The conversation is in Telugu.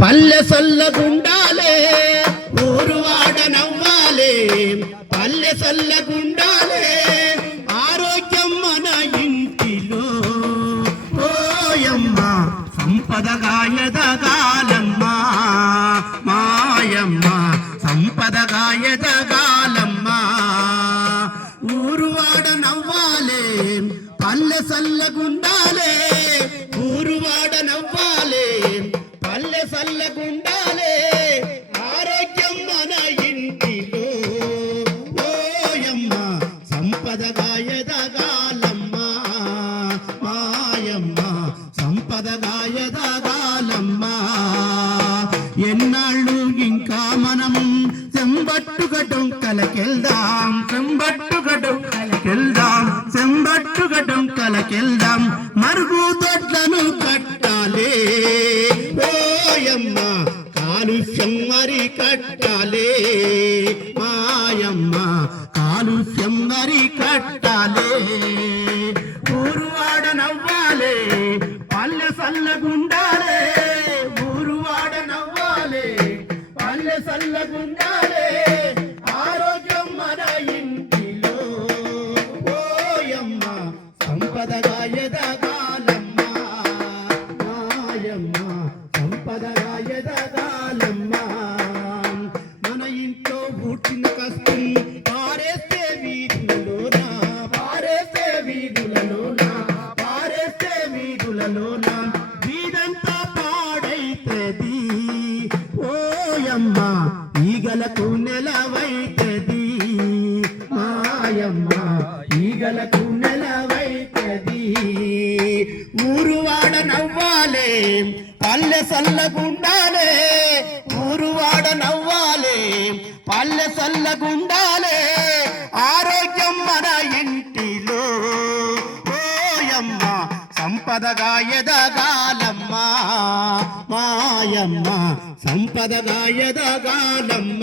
పల్లె సల్లగుండాలే ఊరువాడ నవ్వాలే పల్లె సల్లగుండాలే ఆరోగ్యం మన ఇంటిలో ఓయమ్మ సంపదగా ఎదగాలమ్మ మాయమ్మ సంపదగా ఎదగాలమ్మ ఊరువాడ నవ్వాలే పల్లె సల్లగుండాలే ఊరువాడ నవ్వాలే పల్లె సల్లగుండాలే ఆరోగ్యం మన ఇంటిలో ఓయమ్మ సంపదగా ఎదగాలమ్మ మాయమ్మ సంపదగా ఎదగాలమ్మ ఎన్నాళ్ళు ఇంకా మనం చెంబట్టుగా డొంకలకెళ్దాం చెంబట్టుగా డొంకలకెళ్దాం చెంబట్టుగా డొంకలకెళ్దాం మరుగు తొట్లను కట్టాలే ఓయమ్మ కాలుష్యం మరి కట్టాలే మాయమ్మ కాలుష్యం మరి కట్టాలే ఊరువాడ నవ్వాలే పల్లె సల్లగుండాలే ఊరువాడ నవ్వాలే పల్లె సల్లగుండాలే ఆరోగ్యం మన ఇంటిలో ఓయమ్మ సంపదగా ఎదగాలమ్మ మాయమ్మ సంపదగా ఎదగాలమ్మ మన ఇంట్లో పుట్టిన కష్టం పారేస్తే వీధులలోన పారేస్తే వీధులలోన పారేస్తే వీధులలోన వీధంతా పాడైతది ఓయమ్మ ఈగలకు నెలవైతది మాయమ్మ ఈగలకు నెలవైతది ఊరువాడ నవ్వాలే పల్లె సల్లగుండాలే ఊరువాడ నవ్వాలే పల్లె సల్లగుండాలే ఆరోగ్యం మన ఇంటిలో ఓయమ్మ సంపదగా ఎదగాలమ్మ మాయమ్మ సంపదగా ఎదగాలమ్మ